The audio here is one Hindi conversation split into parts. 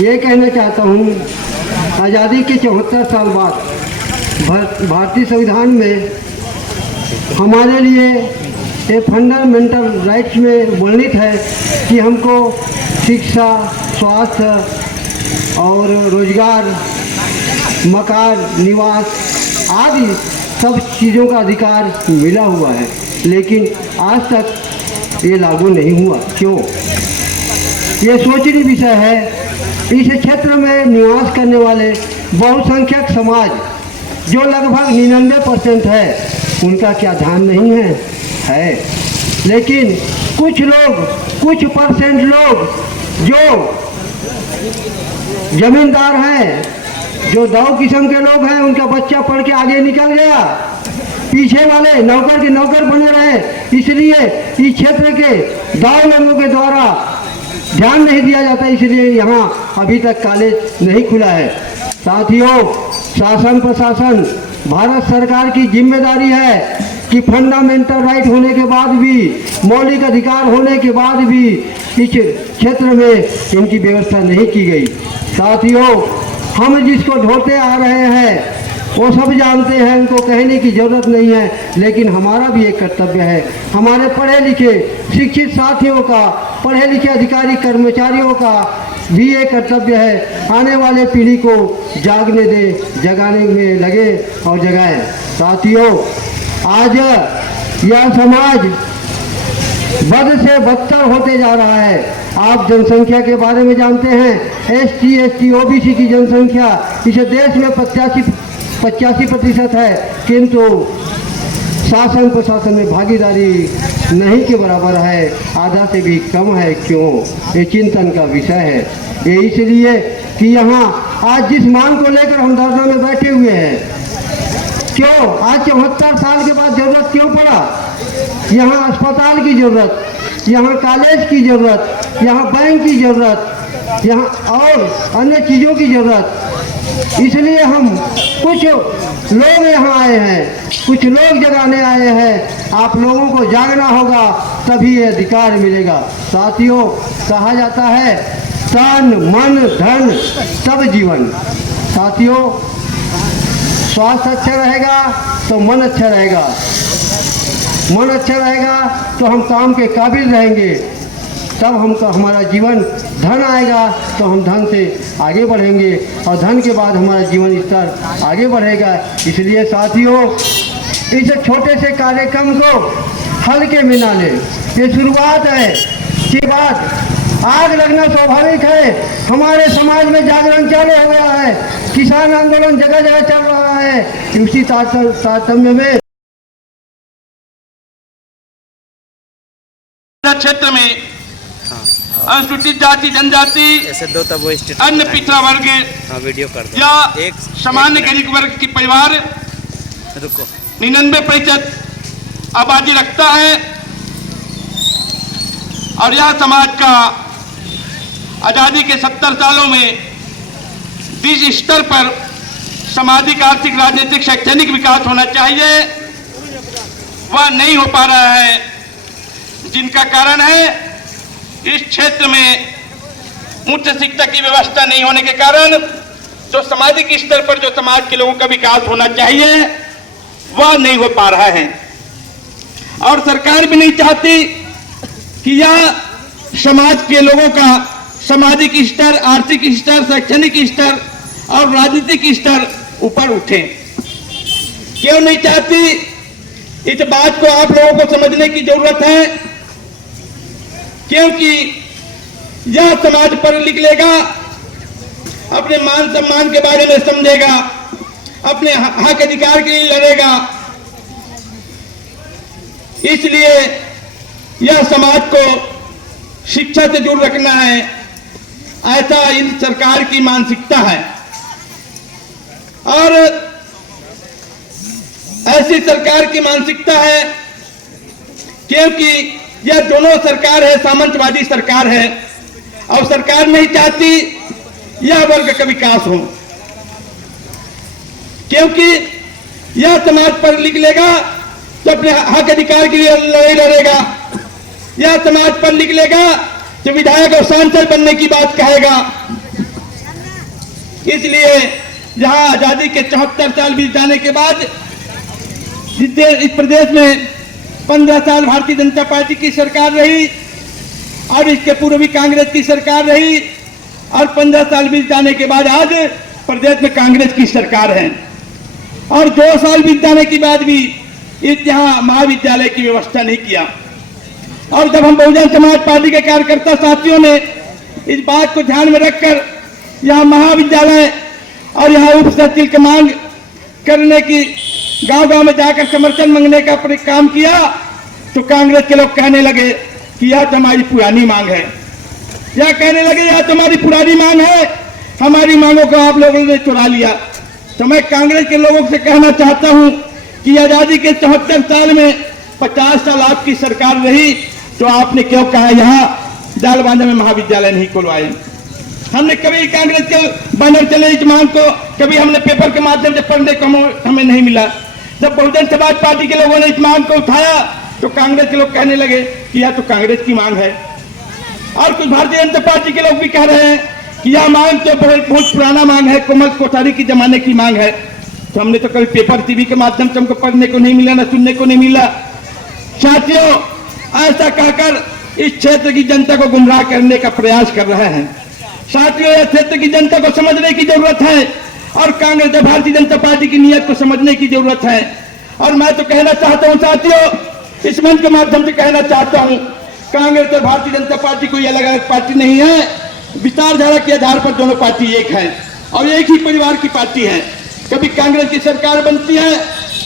ये कहना चाहता हूँ, आज़ादी के 74 साल बाद भारतीय संविधान में हमारे लिए ये फंडामेंटल राइट्स में वर्णित है कि हमको शिक्षा, स्वास्थ्य और रोजगार, मकान, निवास आदि सब चीज़ों का अधिकार मिला हुआ है, लेकिन आज तक ये लागू नहीं हुआ। क्यों? ये सोचनीय विषय है। इस क्षेत्र में निवास करने वाले बहुसंख्यक समाज जो लगभग 99% है, उनका क्या ध्यान नहीं है। लेकिन कुछ लोग, कुछ परसेंट लोग जो जमींदार हैं, जो दाऊ किस्म के लोग हैं, उनका बच्चा पढ़ के आगे निकल गया, पीछे वाले नौकर के नौकर बने रहे, इसलिए इस क्षेत्र के दाऊ लोगों के द्वारा ध्यान नहीं दिया जाता, इसलिए यहाँ अभी तक कॉलेज नहीं खुला है। साथियों, शासन प्रशासन, भारत सरकार की जिम्मेदारी है कि फंडामेंटल राइट होने के बाद भी, मौलिक अधिकार होने के बाद भी इस क्षेत्र में इनकी व्यवस्था नहीं की गई। साथियों, हम जिसको ढोते आ रहे हैं वो सब जानते हैं, उनको कहने की ज़रूरत नहीं है, लेकिन हमारा भी एक कर्तव्य है, हमारे पढ़े लिखे शिक्षित साथियों का, पढ़े लिखे अधिकारी कर्मचारियों का भी एक कर्तव्य है, आने वाले पीढ़ी को जागने दे, जगाने में लगे और जगाए। साथियों, आज यह समाज बद से बदतर होते जा रहा है। आप जनसंख्या के बारे में जानते हैं, ST, ST, OBC की जनसंख्या इस देश में 85% है, किंतु शासन प्रशासन में भागीदारी नहीं के बराबर है, आधा से भी कम है। क्यों? ये चिंतन का विषय है। ये इसलिए कि यहाँ आज जिस मांग को लेकर हम धरना में बैठे हुए हैं, क्यों आज 74 साल के बाद जरूरत क्यों पड़ा? यहाँ अस्पताल की ज़रूरत, यहाँ कॉलेज की ज़रूरत, यहाँ बैंक की ज़रूरत, यहाँ और अन्य चीज़ों की ज़रूरत, इसलिए हम कुछ लोग यहाँ आए हैं, कुछ लोग जगाने आए हैं। आप लोगों को जागना होगा, तभी ये अधिकार मिलेगा। साथियों, कहा जाता है तन मन धन सब जीवन। साथियों, स्वास्थ्य अच्छा रहेगा तो मन अच्छा रहेगा, मन अच्छा रहेगा तो हम काम के काबिल रहेंगे, तब हमका हमारा जीवन, धन आएगा तो हम धन से आगे बढ़ेंगे और धन के बाद हमारा जीवन स्तर आगे बढ़ेगा। इसलिए साथियों, इस छोटे से कार्यक्रम को हल्के में ना लें, ये शुरुआत है। इसके बाद आग लगना स्वाभाविक है। हमारे समाज में जागरण चालू हो गया है, किसान आंदोलन जगह जगह चल रहा है। उसी तारतम्य में क्षेत्र में अनुसूचित जाति जनजाति, अन्य पिछड़ा वर्ग या सामान्य गरीब वर्ग की परिवार 99% आबादी रखता है और यह समाज का आज़ादी के 70 सालों में जिस स्तर पर सामाजिक, आर्थिक, राजनीतिक, शैक्षणिक विकास होना चाहिए वह नहीं हो पा रहा है, जिनका कारण है इस क्षेत्र में उच्च शिक्षा की व्यवस्था नहीं होने के कारण जो सामाजिक स्तर पर जो समाज के लोगों का विकास होना चाहिए वह नहीं हो पा रहा है। और सरकार भी नहीं चाहती कि यह समाज के लोगों का सामाजिक स्तर, आर्थिक स्तर, शैक्षणिक स्तर और राजनीतिक स्तर ऊपर उठे। क्यों नहीं चाहती? इस बात को आप लोगों को समझने की जरूरत है, क्योंकि यह समाज पढ़ लिख लेगा, अपने मान सम्मान के बारे में समझेगा, अपने हक अधिकार के लिए लड़ेगा। इसलिए यह समाज को शिक्षा से दूर रखना है, ऐसा इन सरकार की मानसिकता है। और ऐसी सरकार की मानसिकता है क्योंकि यह दोनों सरकार है, सामंतवादी सरकार है और सरकार नहीं चाहती यह वर्ग का विकास हो, क्योंकि यह समाज पढ़ लिख लेगा तो अपने हक अधिकार के लिए लड़ाई लड़ेगा। यह समाज पढ़ लिख लेगा तो विधायक और सांसद बनने की बात कहेगा। इसलिए जहां आजादी के 74 साल बीत जाने के बाद इस प्रदेश में 15 साल भारतीय जनता पार्टी की सरकार रही और इसके पूर्व भी कांग्रेस की सरकार रही और 15 साल बीत जाने के बाद आज प्रदेश में कांग्रेस की सरकार है और 2 साल बीत जाने के बाद भी इस यहाँ महाविद्यालय की व्यवस्था नहीं किया। और जब हम बहुजन समाज पार्टी के कार्यकर्ता साथियों ने इस बात को ध्यान में रखकर यहाँ महाविद्यालय और यहाँ उप तहसील की मांग करने की गांव-गांव में जाकर समर्थन मांगने का काम किया तो कांग्रेस के लोग कहने लगे कि यह तो हमारी पुरानी मांग है, यह कहने लगे यह तो हमारी पुरानी मांग है, हमारी मांगों को आप लोगों ने चुरा लिया। तो मैं कांग्रेस के लोगों से कहना चाहता हूं कि आजादी के 74 साल में 50 साल आपकी सरकार रही तो आपने क्यों कहा यहाँ जालबांधा में महाविद्यालय नहीं खुलवाए। हमने कभी कांग्रेस के बैनर चले इस मांग को कभी हमने पेपर के माध्यम से पढ़ने को हमें नहीं मिला। जब बहुजन समाज पार्टी के लोगों ने इस मांग को उठाया तो कांग्रेस के लोग कहने लगे कि यह तो कांग्रेस की मांग है और कुछ भारतीय जनता पार्टी के लोग भी कह रहे हैं कि यह मांग तो बहुत पुराना मांग है, कोमल कोठारी की जमाने की मांग है। तो हमने तो कभी पेपर टीवी के माध्यम से हमको पढ़ने को नहीं मिला, ना सुनने को नहीं मिला। साथियों, ऐसा कहकर इस क्षेत्र की जनता को गुमराह करने का प्रयास कर रहे हैं। साथियों, इस क्षेत्र की जनता को समझने की जरूरत है और कांग्रेस और भारतीय जनता पार्टी की नीयत को समझने की जरूरत है। और मैं तो कहना चाहता हूं साथियों, इस मंच के माध्यम से कहना चाहता हूं, कांग्रेस और भारतीय जनता पार्टी कोई अलग अलग पार्टी नहीं है। विचारधारा के आधार पर दोनों पार्टी एक है और एक ही परिवार की पार्टी है। कभी कांग्रेस की सरकार बनती है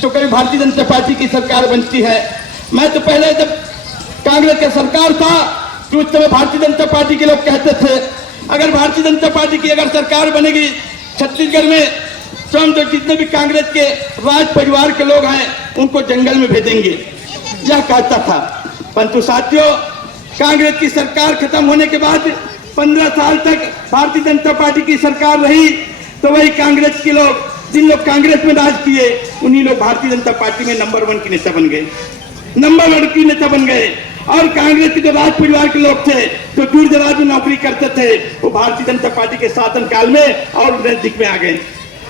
तो कभी भारतीय जनता पार्टी की सरकार बनती है। मैं तो पहले जब कांग्रेस का सरकार था तो उस समय भारतीय जनता पार्टी के लोग कहते थे अगर भारतीय जनता पार्टी की अगर सरकार बनेगी छत्तीसगढ़ में तो हम तो जितने भी कांग्रेस के राज परिवार के लोग हैं उनको जंगल में भेजेंगे, यह कहता था। परंतु साथियों, कांग्रेस की सरकार खत्म होने के बाद 15 साल तक भारतीय जनता पार्टी की सरकार रही तो वही कांग्रेस के लोग जिन लोग कांग्रेस में राज किए उन्हीं लोग भारतीय जनता पार्टी में नंबर 1 की नेता बन गए, नंबर 1 की नेता बन गए। और कांग्रेस के जो राज परिवार के लोग थे जो दूर दराज में नौकरी करते थे वो भारतीय जनता पार्टी के शासन काल में और नजदीक में आ गए।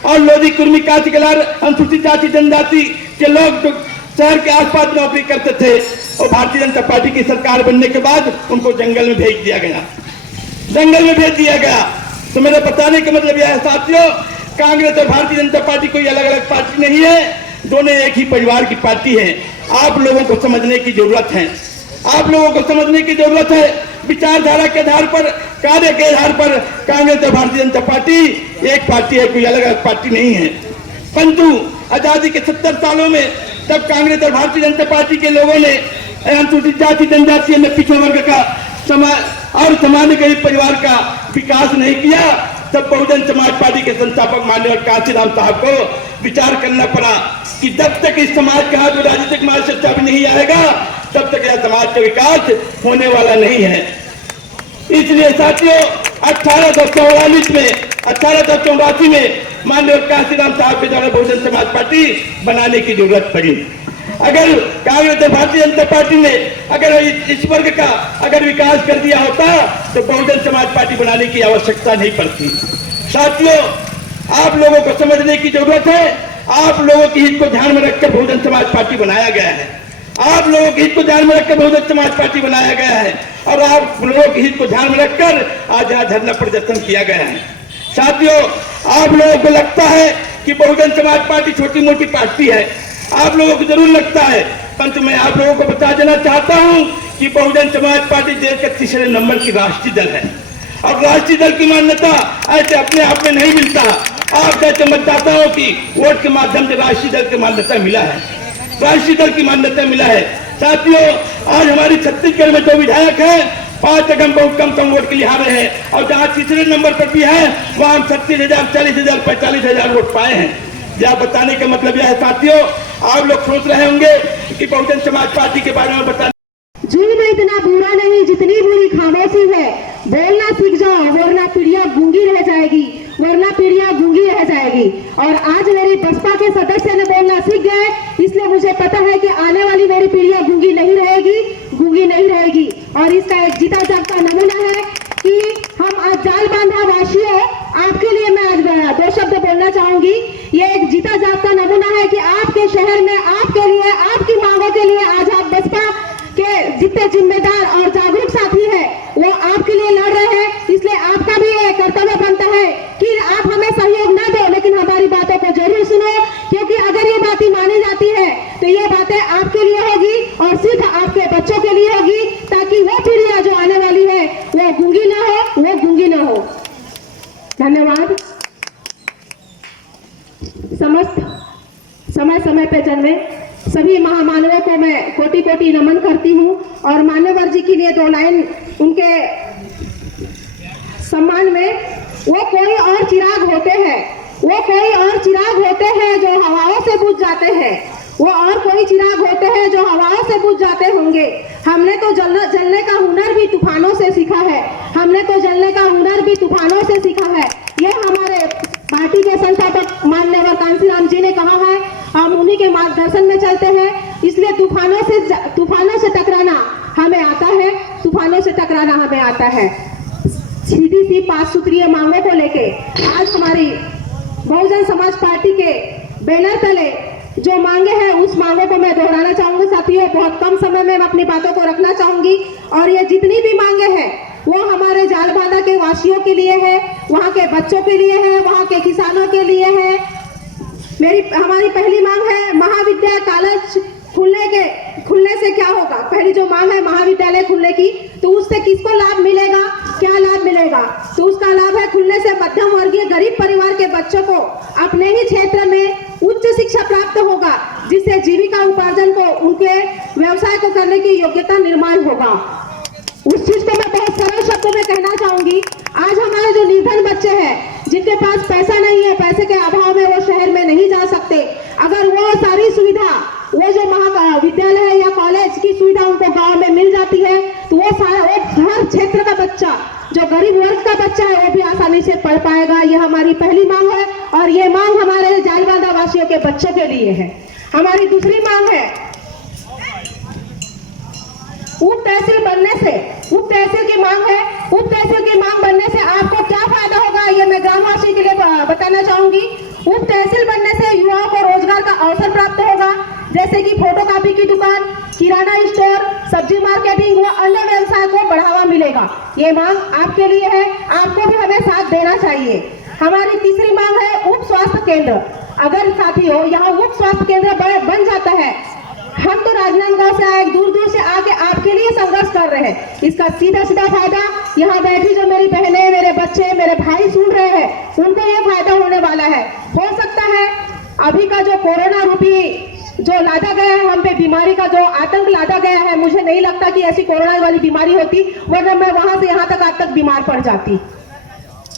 और लोधी कुर्मी कांची कलार अनुसूचित जाति जनजाति के लोग जो शहर के आसपास नौकरी करते थे और भारतीय जनता पार्टी की सरकार बनने के बाद उनको जंगल में भेज दिया गया, जंगल में भेज दिया गया। तो मेरा बताने का मतलब यह है साथियों, कांग्रेस और भारतीय जनता पार्टी कोई अलग अलग पार्टी नहीं है, दोनों एक ही परिवार की पार्टी है। आप लोगों को समझने की जरूरत है, आप लोगों को समझने की जरूरत है। विचारधारा के आधार पर, कार्य के आधार पर कांग्रेस और भारतीय जनता पार्टी एक पार्टी है, कोई अलग अलग पार्टी नहीं है। परंतु आजादी के 70 सालों में तब कांग्रेस और भारतीय जनता पार्टी के लोगों ने अनुसूचित जाति जनजाति में पिछड़े वर्ग का और सामान्य गरीब परिवार का विकास नहीं किया, तब बहुजन समाज पार्टी के संस्थापक माननीय कांशीराम साहब को विचार करना पड़ा कि जब तक इस समाज का जो राजनीतिक मानसिकता भी नहीं आएगा तब तक यह समाज का विकास होने वाला नहीं है। इसलिए साथियों, 1844 में 1884 में माननीय कांशीराम साहब के द्वारा बहुजन समाज पार्टी बनाने की जरूरत पड़ी। अगर कांग्रेस और भारतीय जनता पार्टी ने अगर इस वर्ग का अगर विकास कर दिया होता तो बहुजन समाज पार्टी बनाने की आवश्यकता नहीं पड़ती। साथियों, आप लोगों को समझने की जरूरत है, आप लोगों के हित को ध्यान में रखकर बहुजन समाज पार्टी बनाया गया है, आप लोगों के हित को ध्यान में रखकर बहुजन समाज पार्टी बनाया गया है और आप लोगों के हित को ध्यान में रखकर आज यहाँ धरना प्रदर्शन किया गया है। साथियों, आप लोगों को लगता है कि बहुजन समाज पार्टी छोटी मोटी पार्टी है, आप लोगों को जरूर लगता है, परंतु मैं आप लोगों को बता देना चाहता हूं कि बहुजन समाज पार्टी देश का 3रे नंबर की राष्ट्रीय दल है और राष्ट्रीय दल की मान्यता ऐसे अपने आप में नहीं मिलता। आप जैसे मतदाताओं की वोट के माध्यम से राष्ट्रीय दल की मान्यता मिला है, राष्ट्रीय दल की मान्यता मिला है। साथियों, आज हमारी छत्तीसगढ़ में 2 विधायक हैं, 5 तक हम बहुत कम वोट के लिए हारे हैं और जहाँ 3रे नंबर पर भी है वहां हम 36,000, 40,000, 45,000 वोट पाए हैं। यह बताने का मतलब यह है साथियों, आप लोग सोच रहे होंगे कि बहुजन समाज पार्टी के बारे में बताने जुल्म इतना बुरा नहीं जितनी बुरी खामोशी है, बोलना सीख जाओ वरना पीढ़ियां गूंगी रह जाएगी, वरना पीढ़ियां गूंगी रह जाएगी। और आज मेरी बसपा के सदस्य ने बोलना सीख गए, इसलिए मुझे पता है कि आने वाली मेरी पीढ़ियां गूंगी नहीं रहेगी, गूंगी नहीं रहेगी। और इसका एक जीता जागता नमूना है कि हम आज जालबांधा वासियों आपके लिए मैं आज जितने जिम्मेदार और जागरूक साथी है वो आपके लिए लड़ रहे हैं, इसलिए आपका भी ये कर्तव्य बनता है कि आप हमें सहयोग ना दो लेकिन हमारी बातों को जरूर सुनो, क्योंकि अगर ये बातें मानी जाती है तो ये बातें आपके लिए होगी और सिर्फ आपके बच्चों के लिए होगी, ताकि वो पीढ़ियां जो आने वाली है वो गूंगी ना हो, वो गूंगी ना हो। धन्यवाद। समस्त समय समय पे जन्मे सभी महामानवों को मैं कोटि कोटि नमन करती हूँ और मान्यवर जी के लिए 2 लाइन उनके सम्मान में। वो कोई और चिराग होते हैं, वो कोई और चिराग होते हैं जो हवाओं से बुझ जाते हैं, वो और कोई चिराग होते हैं जो हवाओं से बुझ जाते होंगे। हमने तो जलने का हुनर भी तूफानों से सीखा है, हमने तो जलने का हुनर भी तूफानों से सीखा है। ये हमारे पार्टी के संस्थापक माननीय कांसीराम जी ने कहा है, हम उन्हीं के मार्गदर्शन में चलते हैं, इसलिए तूफानों से टकराना हमें आता है, तूफानों से टकराना हमें आता है। सीधी सी 5 सूत्रीय मांगों को लेके आज हमारी बहुजन समाज पार्टी के बैनर तले जो मांगे हैं उस मांगों को मैं दोहराना चाहूंगी साथियों। बहुत कम समय में मैं अपनी बातों को रखना चाहूंगी और ये जितनी भी मांगे हैं वो हमारे जालबांधा के वासियों के लिए है, वहाँ के बच्चों के लिए है, वहाँ के किसानों के लिए है। हमारी पहली मांग है महाविद्यालय कॉलेज खुलने से क्या होगा। पहली जो मांग है महाविद्यालय खुलने की, तो उससे किसको लाभ मिलेगा, क्या लाभ मिलेगा? तो उसका लाभ है खुलने से मध्यम वर्गीय गरीब परिवार के बच्चों को अपने ही क्षेत्र में उच्च शिक्षा प्राप्त होगा, जिससे जीविका उपार्जन को, उनके व्यवसाय को करने की योग्यता निर्माण होगा। उस चीज को मैं बहुत सरल शब्दों में कहना चाहूंगी। आज हमारे जो निर्धन बच्चे हैं जिनके पास पैसा नहीं है, पैसे के अभाव में वो शहर में नहीं जा सकते, अगर वो सारी सुविधा, वो जो महाविद्यालय है या कॉलेज की सुविधा उनको गांव में मिल जाती है, तो वो हर क्षेत्र का बच्चा, जो गरीब वर्ग का बच्चा है, वो भी आसानी से पढ़ पाएगा। ये हमारी पहली मांग है और ये मांग हमारे जालबांधा वासियों के बच्चों के लिए है। हमारी दूसरी मांग है उप तहसील बनने से, उप तहसील की मांग है। उप तहसील की मांग बनने से आपको क्या फायदा होगा, ये मैं ग्रामवासी के लिए बताना चाहूंगी। उप तहसील बनने से युवाओं को रोजगार का अवसर प्राप्त होगा, जैसे कि फोटोकॉपी की दुकान, किराना स्टोर, सब्जी मार्केटिंग व अन्य व्यवसाय को बढ़ावा मिलेगा। ये मांग आपके लिए है, आपको भी हमें साथ देना चाहिए। हमारी तीसरी मांग है उप स्वास्थ्य केंद्र। अगर साथियों यहाँ उप स्वास्थ्य केंद्र बन जाता है, हम तो राजनांदगांव से आए, दूर दूर से आके आपके लिए संघर्ष कर रहे हैं, इसका सीधा सीधा फायदा यहाँ बैठी जो मेरी बहनें, मेरे बच्चे, मेरे भाई सुन रहे हैं, उनको ये फायदा होने वाला है। हो सकता है अभी का जो कोरोना रूपी जो लादा गया है, हम पे बीमारी का जो आतंक लादा गया है, मुझे नहीं लगता कि ऐसी कोरोना वाली बीमारी होती, वरना मैं वहां से यहाँ तक आज तक बीमार पड़ जाती।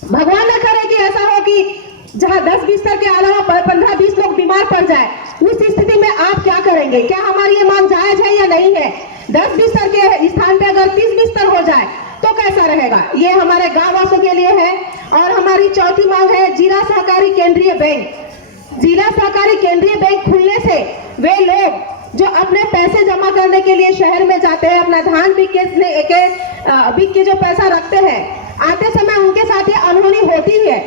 भगवान न करे कि ऐसा हो कि जहाँ 10 बिस्तर के अलावा 15-20 लोग बीमार पड़ जाए, उस स्थिति में आप क्या करेंगे? क्या हमारी ये मांग जायज है या नहीं है? 10 बिस्तर के स्थान पे अगर 30 बिस्तर हो जाए तो कैसा रहेगा? ये हमारे गाँव वासियों के लिए है। और हमारी चौथी मांग है जिला सहकारी केंद्रीय बैंक। जिला सहकारी केंद्रीय बैंक खुलने से वे लोग जो अपने पैसे जमा करने के लिए शहर में जाते हैं, अपना धान बिक के जो पैसा रखते हैं, आते समय उनके साथ ये अनहोनी होती है।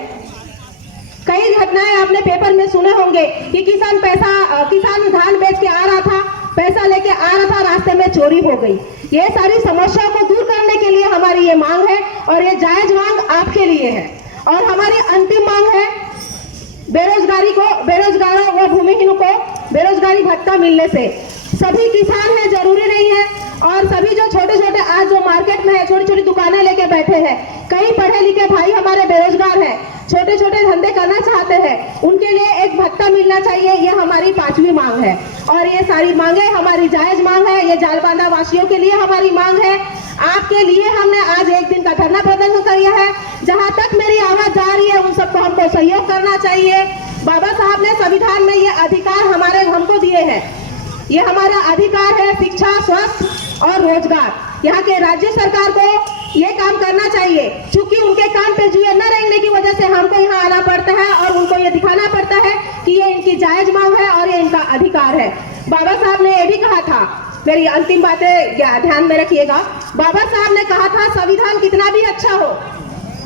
कई घटनाएं आपने पेपर में सुने होंगे कि किसान धान बेच के आ रहा था, पैसा लेके आ रहा था, रास्ते में चोरी हो गई। ये सारी समस्याओं को दूर करने के लिए हमारी ये मांग है और ये जायज मांग आपके लिए है। और हमारी अंतिम मांग है बेरोजगारों व भूमिहीनों को बेरोजगारी भत्ता मिलने से। सभी किसान है जरूरी नहीं है, और सभी जो छोटे छोटे आज जो मार्केट में है, छोटी छोटी दुकानें लेके बैठे हैं, कई पढ़े लिखे भाई हमारे बेरोजगार हैं, छोटे छोटे धंधे करना चाहते हैं, उनके लिए एक भत्ता मिलना चाहिए। ये हमारी 5वीं मांग है और ये सारी मांगे हमारी जायज मांग है। ये जालबांधा वासियों के लिए हमारी मांग है। आपके लिए हमने आज एक दिन का धरना प्रदर्शन किया है। जहां तक मेरी आवाज जा रही है उन सबको हमको सहयोग करना चाहिए। बाबा साहब ने संविधान में ये अधिकार हमको दिए हैं, ये हमारा अधिकार है शिक्षा, स्वास्थ्य और रोजगार। यहाँ के राज्य सरकार को ये काम करना चाहिए, क्योंकि उनके काम पे जुए न रहने की वजह से हमको यहाँ आना पड़ता है और उनको ये दिखाना पड़ता है कि ये इनकी जायज मांग है और ये इनका अधिकार है। बाबा साहब ने ये भी कहा था, मेरी अंतिम बातें ध्यान में रखिएगा, बाबा साहब ने कहा था संविधान कितना भी अच्छा हो,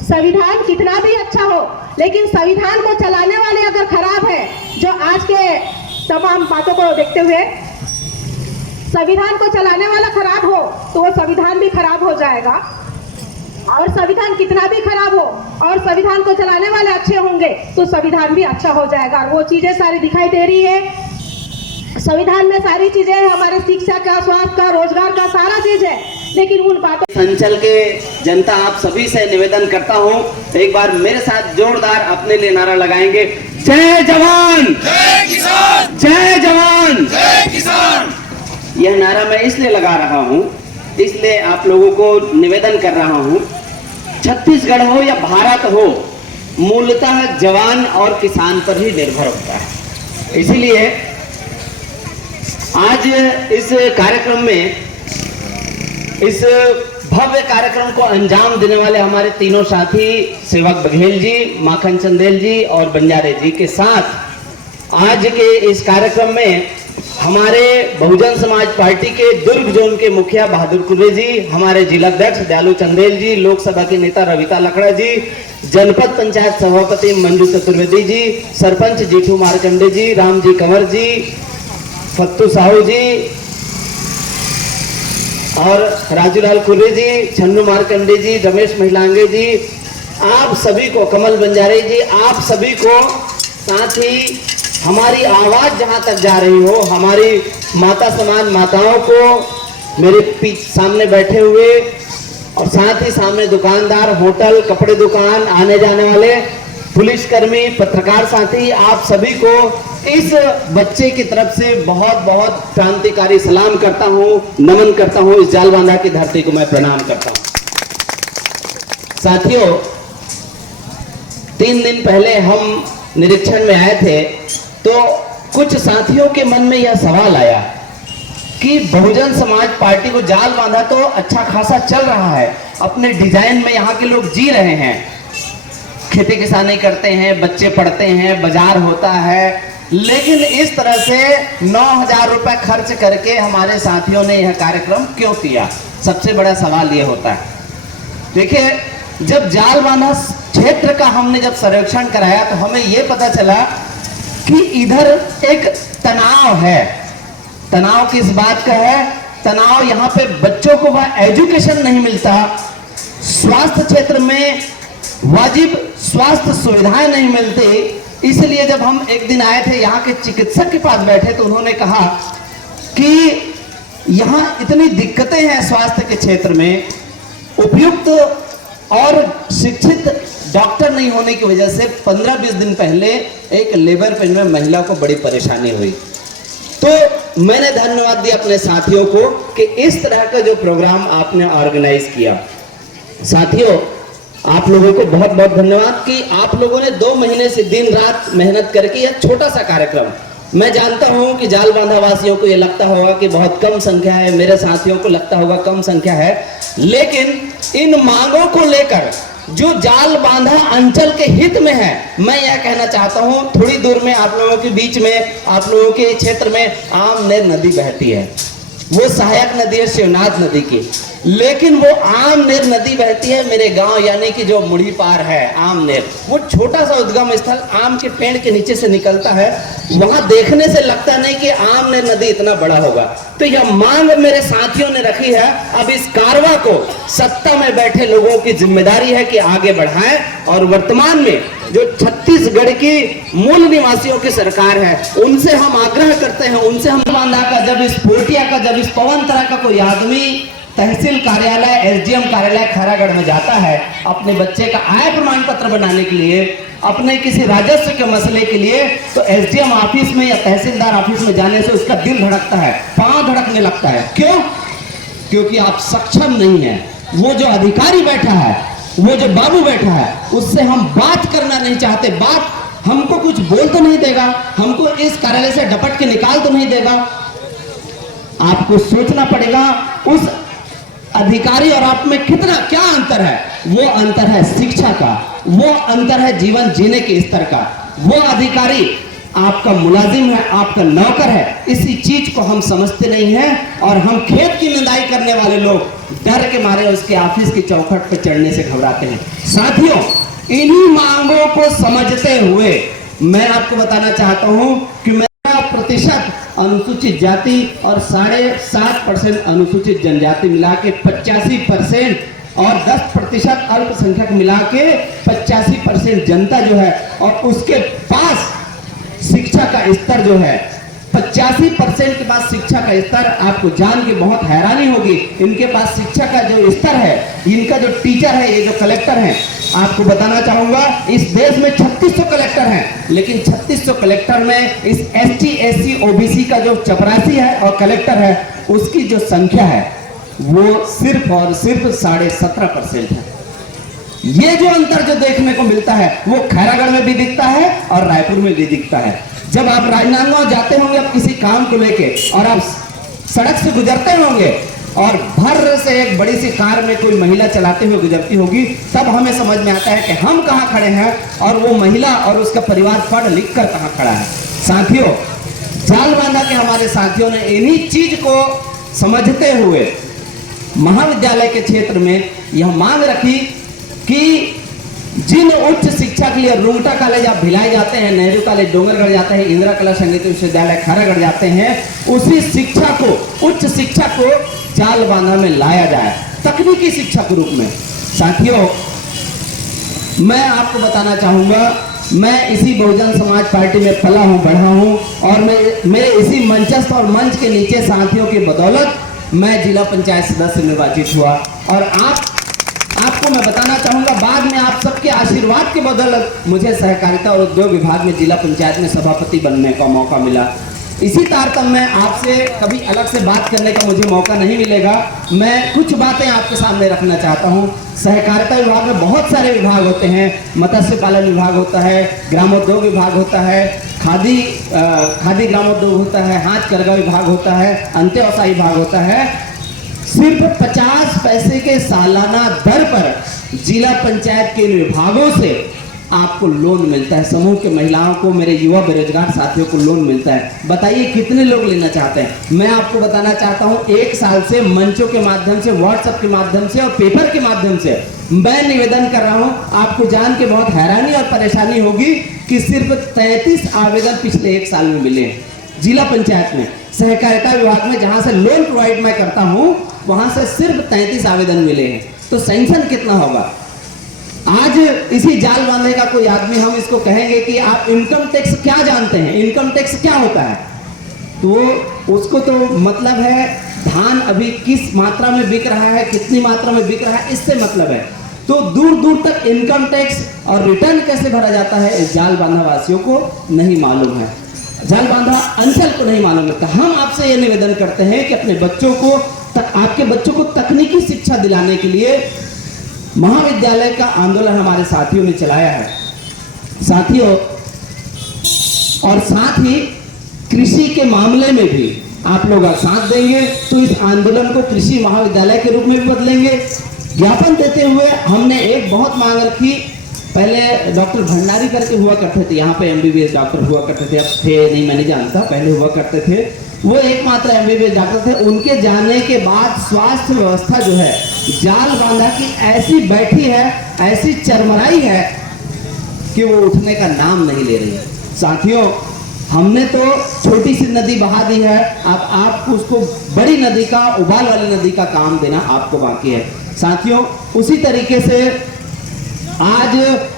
संविधान कितना भी अच्छा हो, लेकिन संविधान को चलाने वाले अगर खराब है, जो आज के तमाम बातों को देखते हुए संविधान को चलाने वाला खराब हो तो वो संविधान भी खराब हो जाएगा, और संविधान कितना भी खराब हो और संविधान को चलाने वाले अच्छे होंगे तो संविधान भी अच्छा हो जाएगा। वो चीजें सारी दिखाई दे रही है। संविधान में सारी चीजें हैं, हमारे शिक्षा का, स्वास्थ्य का, रोजगार का, सारा चीज है, लेकिन उन बातों अंचल के जनता आप सभी से निवेदन करता हूं, एक बार मेरे साथ जोरदार अपने लिए नारा लगाएंगे, जय जवान जय किसान, जय जवान जय किसान। यह नारा मैं इसलिए लगा रहा हूं, इसलिए आप लोगों को निवेदन कर रहा हूं, छत्तीसगढ़ हो या भारत हो, मूलतः जवान और किसान पर ही निर्भर होता है। इसीलिए आज इस कार्यक्रम में, इस भव्य कार्यक्रम को अंजाम देने वाले हमारे तीनों साथी सेवक बघेल जी, माखन चंदेल जी और बंजारे जी के साथ आज के इस कार्यक्रम में हमारे बहुजन समाज पार्टी के दुर्ग जोन के मुखिया बहादुर कुर्रे जी, हमारे जिलाध्यक्ष दयालु चंदेल जी, लोकसभा के नेता रविता लकड़ा जी, जनपद पंचायत सभापति मंजू चतुर्वेदी जी, सरपंच जीठू मारकंडे जी, राम जी कंवर जी, फत्तू साहू जी और राजूलाल कुर्रे जी, छन्नू मारकंडे जी, रमेश महिलांगे जी, आप सभी को, कमल बंजारे जी, आप सभी को, साथ ही हमारी आवाज जहां तक जा रही हो, हमारी माता समान माताओं को, मेरे सामने बैठे हुए और साथ ही सामने दुकानदार, होटल, कपड़े दुकान, आने जाने वाले पुलिसकर्मी, पत्रकार साथी, आप सभी को इस बच्चे की तरफ से बहुत बहुत क्रांतिकारी सलाम करता हूं, नमन करता हूं। इस जालबांधा की धरती को मैं प्रणाम करता हूं। साथियों, 3 दिन पहले हम निरीक्षण में आए थे तो कुछ साथियों के मन में यह सवाल आया कि बहुजन समाज पार्टी को जालबांधा तो अच्छा खासा चल रहा है, अपने डिजाइन में यहाँ के लोग जी रहे हैं, खेती किसानी करते हैं, बच्चे पढ़ते हैं, बाजार होता है, लेकिन इस तरह से 9,000 रुपए खर्च करके हमारे साथियों ने यह कार्यक्रम क्यों किया? सबसे बड़ा सवाल यह होता है। देखिए, जब जालबांधा क्षेत्र का हमने जब सर्वेक्षण कराया तो हमें यह पता चला कि इधर एक तनाव है। तनाव किस बात का है? तनाव यहाँ पे बच्चों को वह एजुकेशन नहीं मिलता, स्वास्थ्य क्षेत्र में वाजिब स्वास्थ्य सुविधाएं नहीं मिलती। इसलिए जब हम एक दिन आए थे, यहाँ के चिकित्सक के पास बैठे तो उन्होंने कहा कि यहाँ इतनी दिक्कतें हैं स्वास्थ्य के क्षेत्र में, उपयुक्त और शिक्षित डॉक्टर नहीं होने की वजह से 15-20 दिन पहले एक लेबर पेन में महिला को बड़ी परेशानी हुई। तो मैंने धन्यवाद दिया अपने साथियों को कि इस तरह का जो प्रोग्राम आपने ऑर्गेनाइज किया। साथियों, आप लोगों को बहुत बहुत धन्यवाद कि आप लोगों ने 2 महीने से दिन रात मेहनत करके यह छोटा सा कार्यक्रम, मैं जानता हूं कि जालबांधा वासियों को यह लगता होगा कि बहुत कम संख्या है, मेरे साथियों को लगता होगा कम संख्या है, लेकिन इन मांगों को लेकर जो जालबांधा अंचल के हित में है, मैं यह कहना चाहता हूं, थोड़ी दूर में आप लोगों के बीच में, आप लोगों के क्षेत्र में आमनेर नदी बहती है। वो सहायक नदी है शिवनाथ नदी की, लेकिन वो आमनेर नदी बहती है मेरे गांव यानी कि जो मुड़ी पार है आमनेर, वो छोटा सा उद्गम स्थल आम के पेड़ के नीचे से निकलता है। वहां देखने से लगता नहीं कि आमनेर नदी इतना बड़ा होगा। तो यह मांग मेरे साथियों ने रखी है। अब इस कारवा को सत्ता में बैठे लोगों की जिम्मेदारी है कि आगे बढ़ाएं, और वर्तमान में जो छत्तीसगढ़ की मूल निवासियों की सरकार है उनसे हम आग्रह करते हैं, उनसे हम बांधा का जब इस पोटिया का, जब इस पवन तरह का कोई आदमी तहसील कार्यालय, एसडीएम कार्यालय खैरागढ़ में जाता है अपने बच्चे का आय प्रमाण पत्र बनाने के लिए, अपने किसी राजस्व के मसले के लिए, तो एसडीएम ऑफिस में या तहसीलदार ऑफिस में जाने से उसका दिल धड़कता है, पांव धड़कने लगता है। क्यों? क्योंकि आप सक्षम नहीं है। वो जो अधिकारी बैठा है, वो जो बाबू बैठा है, उससे हम बात करना नहीं चाहते। बात हमको कुछ बोल तो नहीं देगा, हमको इस कार्यालय से डपट के निकाल तो नहीं देगा। आपको सोचना पड़ेगा उस अधिकारी और आप में कितना क्या अंतर है। वो अंतर है शिक्षा का, वो अंतर है जीवन जीने के स्तर का। वो अधिकारी आपका मुलाजिम है, आपका नौकर है, इसी चीज को हम समझते नहीं हैं, और हम खेत की निंदाई करने वाले लोग डर के मारे उसके ऑफिस की चौखट पर चढ़ने से घबराते हैं। साथियों, इन्हीं मांगों को समझते हुए मैं आपको बताना चाहता हूं कि मेरा प्रतिशत अनुसूचित जाति और 7.5% अनुसूचित जनजाति मिला के 85% और 10% अल्पसंख्यक मिला के 85% जनता जो है, और उसके पास शिक्षा का स्तर जो है 85% के पास शिक्षा का स्तर, आपको जान के बहुत हैरानी होगी। इनके पास शिक्षा का जो स्तर है, इनका जो टीचर है, ये जो कलेक्टर हैं, आपको बताना चाहूंगा इस देश में 3600 कलेक्टर हैं, लेकिन 3600 कलेक्टर में इस ST SC OBC का जो चपरासी है और कलेक्टर है, उसकी जो संख्या है वो सिर्फ और सिर्फ 17.5% है। ये जो अंतर जो देखने को मिलता है वो खैरागढ़ में भी दिखता है और रायपुर में भी दिखता है। जब आप राजनांदगांव जाते होंगे आप किसी काम को लेके और आप सड़क से गुजरते होंगे और भर से एक बड़ी सी कार में कोई महिला चलाते हुए गुजरती होगी, तब हमें समझ में आता है कि हम कहाँ खड़े हैं और वो महिला और उसका परिवार पढ़ लिख कर कहाँ खड़ा है। साथियों, जाल बांधा के हमारे साथियों ने इन्हीं चीज को समझते हुए महाविद्यालय के क्षेत्र में यह मांग रखी कि जिन उच्च शिक्षा के लिए रुंगटा कॉलेज आप भिलाई जाते हैं, नेहरू कॉलेज डोंगरगढ़ जाते हैं, इंदिरा कला संगीत विश्वविद्यालय खैरागढ़ जाते हैं, उसी शिक्षा को, उच्च शिक्षा को जाल बांधा में लाया जाए तकनीकी शिक्षा के रूप में। साथियों, मैं आपको बताना चाहूंगा, मैं इसी बहुजन समाज पार्टी में पला हूं, बढ़ा हूं, और मेरे इसी मंचस्थ और मंच के नीचे साथियों की बदौलत मैं जिला पंचायत सदस्य निर्वाचित हुआ। और आपको मैं बताना चाहूंगा, बाद में आप सबके आशीर्वाद के बदौलत मुझे सहकारिता और उद्योग विभाग में जिला पंचायत में सभापति बनने का मौका मिला। इसी तारतम्य में आपसे कभी अलग से बात करने का मुझे मौका नहीं मिलेगा। मैं कुछ बातें आपके सामने रखना चाहता हूं। सहकारिता विभाग में बहुत सारे विभाग होते हैं, मत्स्य पालन विभाग होता है, ग्रामोद्योग विभाग होता है, खादी ग्रामोद्योग होता है, हाथ करघा विभाग होता है, अंत्योदय विभाग होता है। सिर्फ 50 पैसे के सालाना दर पर जिला पंचायत के विभागों से आपको लोन मिलता है। समूह के महिलाओं को, मेरे युवा बेरोजगार साथियों को लोन मिलता है। बताइए कितने लोग लेना चाहते हैं? मैं आपको बताना चाहता हूं, 1 साल से मंचों के माध्यम से, व्हाट्सएप के माध्यम से और पेपर के माध्यम से मैं निवेदन कर रहा हूं। आपको जान के बहुत हैरानी और परेशानी होगी कि सिर्फ 33 आवेदन पिछले 1 साल में मिले जिला पंचायत में। सहकारिता विभाग में जहां से लोन प्रोवाइड मैं करता हूं, वहां से सिर्फ 33 आवेदन मिले हैं। तो सैंक्शन कितना होगा? आज इसी जाल बांधे का कोई आदमी, हम इसको कहेंगे कि आप इनकम टैक्स क्या जानते हैं, इनकम टैक्स क्या होता है, तो उसको तो मतलब है धान अभी किस मात्रा में बिक रहा है, कितनी मात्रा में बिक रहा है, इससे मतलब है। तो दूर दूर तक इनकम टैक्स और रिटर्न कैसे भरा जाता है, इस जाल बांधा वासियों को नहीं मालूम है, जाल बांधा अंचल को नहीं मालूम है। हम आपसे ये निवेदन करते हैं कि अपने बच्चों को, आपके बच्चों को तकनीकी शिक्षा दिलाने के लिए महाविद्यालय का आंदोलन हमारे साथियों ने चलाया है। साथियों, और साथ ही कृषि के मामले में भी आप लोग साथ देंगे तो इस आंदोलन को कृषि महाविद्यालय के रूप में भी बदलेंगे। ज्ञापन देते हुए हमने एक बहुत मांग रखी। पहले डॉक्टर भंडारी करके हुआ करते थे, यहाँ पे MBBS डॉक्टर हुआ करते थे, अब थे नहीं, मैं नहीं जानता, पहले हुआ करते थे। वो एकमात्र MBBS डॉक्टर थे। उनके जाने के बाद स्वास्थ्य व्यवस्था जो है जाल बांधा की ऐसी बैठी है, ऐसी चरमराई है कि वो उठने का नाम नहीं ले रही। साथियों, हमने तो छोटी सी नदी बहा दी है, अब आप उसको बड़ी नदी का, उबाल वाली नदी का काम देना आपको बाकी है। साथियों, उसी तरीके से आज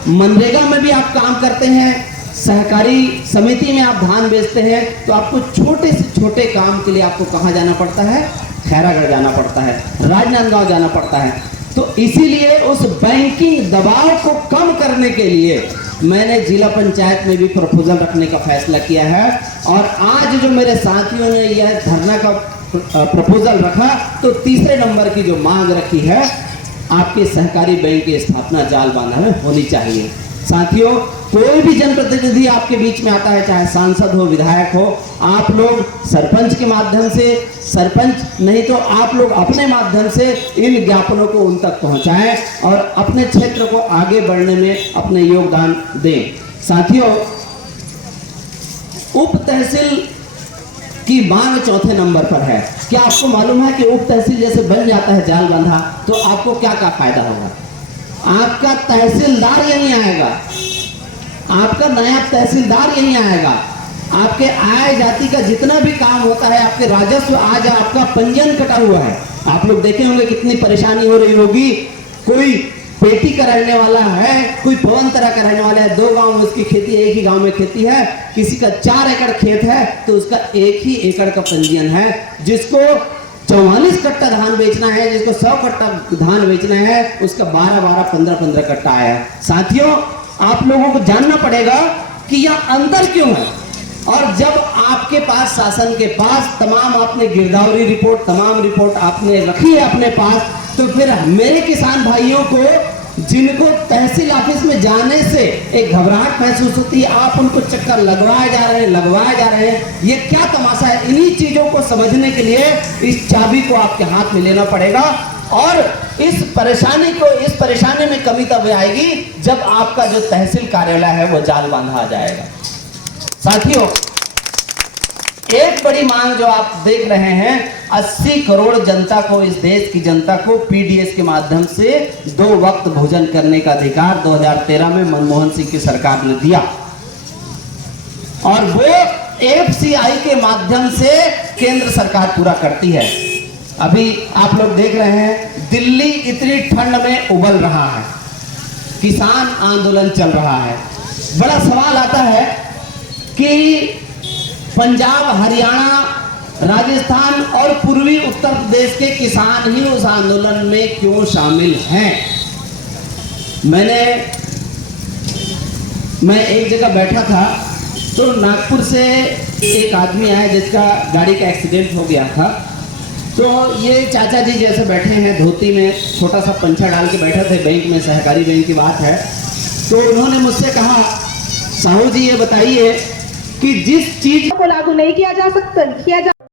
मनरेगा में भी आप काम करते हैं, सहकारी समिति में आप धान बेचते हैं, तो आपको छोटे से छोटे काम के लिए आपको कहाँ जाना पड़ता है? खैरागढ़ जाना पड़ता है, राजनांदगांव जाना पड़ता है। तो इसीलिए उस बैंकिंग दबाव को कम करने के लिए मैंने जिला पंचायत में भी प्रपोजल रखने का फैसला किया है। और आज जो मेरे साथियों ने यह धरना का प्रपोजल रखा, तो तीसरे नंबर की जो मांग रखी है, आपके सहकारी बैंक की स्थापना जाल बांधा में होनी चाहिए। साथियों, कोई भी जनप्रतिनिधि आपके बीच में आता है, चाहे सांसद हो, विधायक हो, आप लोग सरपंच के माध्यम से, सरपंच नहीं तो आप लोग अपने माध्यम से इन ज्ञापनों को उन तक पहुंचाएं और अपने क्षेत्र को आगे बढ़ने में अपने योगदान दें। साथियों, उप तहसील की मांग चौथे नंबर पर है। क्या आपको मालूम है कि उप तहसील जैसे बन जाता है जाल बांधा, तो आपको क्या क्या फायदा होगा? आपका तहसीलदार यहीं आएगा, आपका नायब तहसीलदार यहीं आएगा, आपके आय जाति का जितना भी काम होता है, आपके राजस्व, आज आपका पंजीयन कटा हुआ है। आप लोग देखे होंगे कितनी परेशानी हो रही होगी। कोई पेटी का रहने वाला है, कोई पवन तरह का रहने वाला है, 2 गांव में उसकी खेती, एक ही गांव में खेती है, किसी का 4 एकड़ खेत है तो उसका 1 ही एकड़ का पंजीयन है। जिसको 44 कट्टा धान बेचना है, जिसको 100 कट्टा धान बेचना है, उसका 12-12, 15-15 कट्टा आया। साथियों, आप लोगों को जानना पड़ेगा कि यह अंतर क्यों है। और जब आपके पास, शासन के पास तमाम आपने गिरदावरी रिपोर्ट, तमाम रिपोर्ट आपने रखी है अपने पास, तो फिर मेरे किसान भाइयों को, जिनको तहसील ऑफिस में जाने से एक घबराहट महसूस होती है, आप उनको चक्कर लगवाए जा रहे हैं, ये क्या तमाशा है। इन्हीं चीजों को समझने के लिए इस चाबी को आपके हाथ में लेना पड़ेगा। और इस परेशानी में कमी तब आएगी जब आपका जो तहसील कार्यालय है वो जाल बांधा आ जाएगा। साथियों, एक बड़ी मांग जो आप देख रहे हैं, 80 करोड़ जनता को, इस देश की जनता को पीडीएस के माध्यम से 2 वक्त भोजन करने का अधिकार 2013 में मनमोहन सिंह की सरकार ने दिया, और वो एफसीआई के माध्यम से केंद्र सरकार पूरा करती है। अभी आप लोग देख रहे हैं, दिल्ली इतनी ठंड में उबल रहा है, किसान आंदोलन चल रहा है। बड़ा सवाल आता है कि पंजाब, हरियाणा, राजस्थान और पूर्वी उत्तर प्रदेश के किसान ही उस आंदोलन में क्यों शामिल हैं। मैं एक जगह बैठा था तो नागपुर से एक आदमी आया जिसका गाड़ी का एक्सीडेंट हो गया था। तो ये चाचा जी जैसे बैठे हैं, धोती में छोटा सा पंछा डाल के बैठे थे, बैंक में, सहकारी बैंक की बात है। तो उन्होंने मुझसे कहा, साहू जी ये बताइए कि जिस चीज को लागू नहीं किया जा सकता,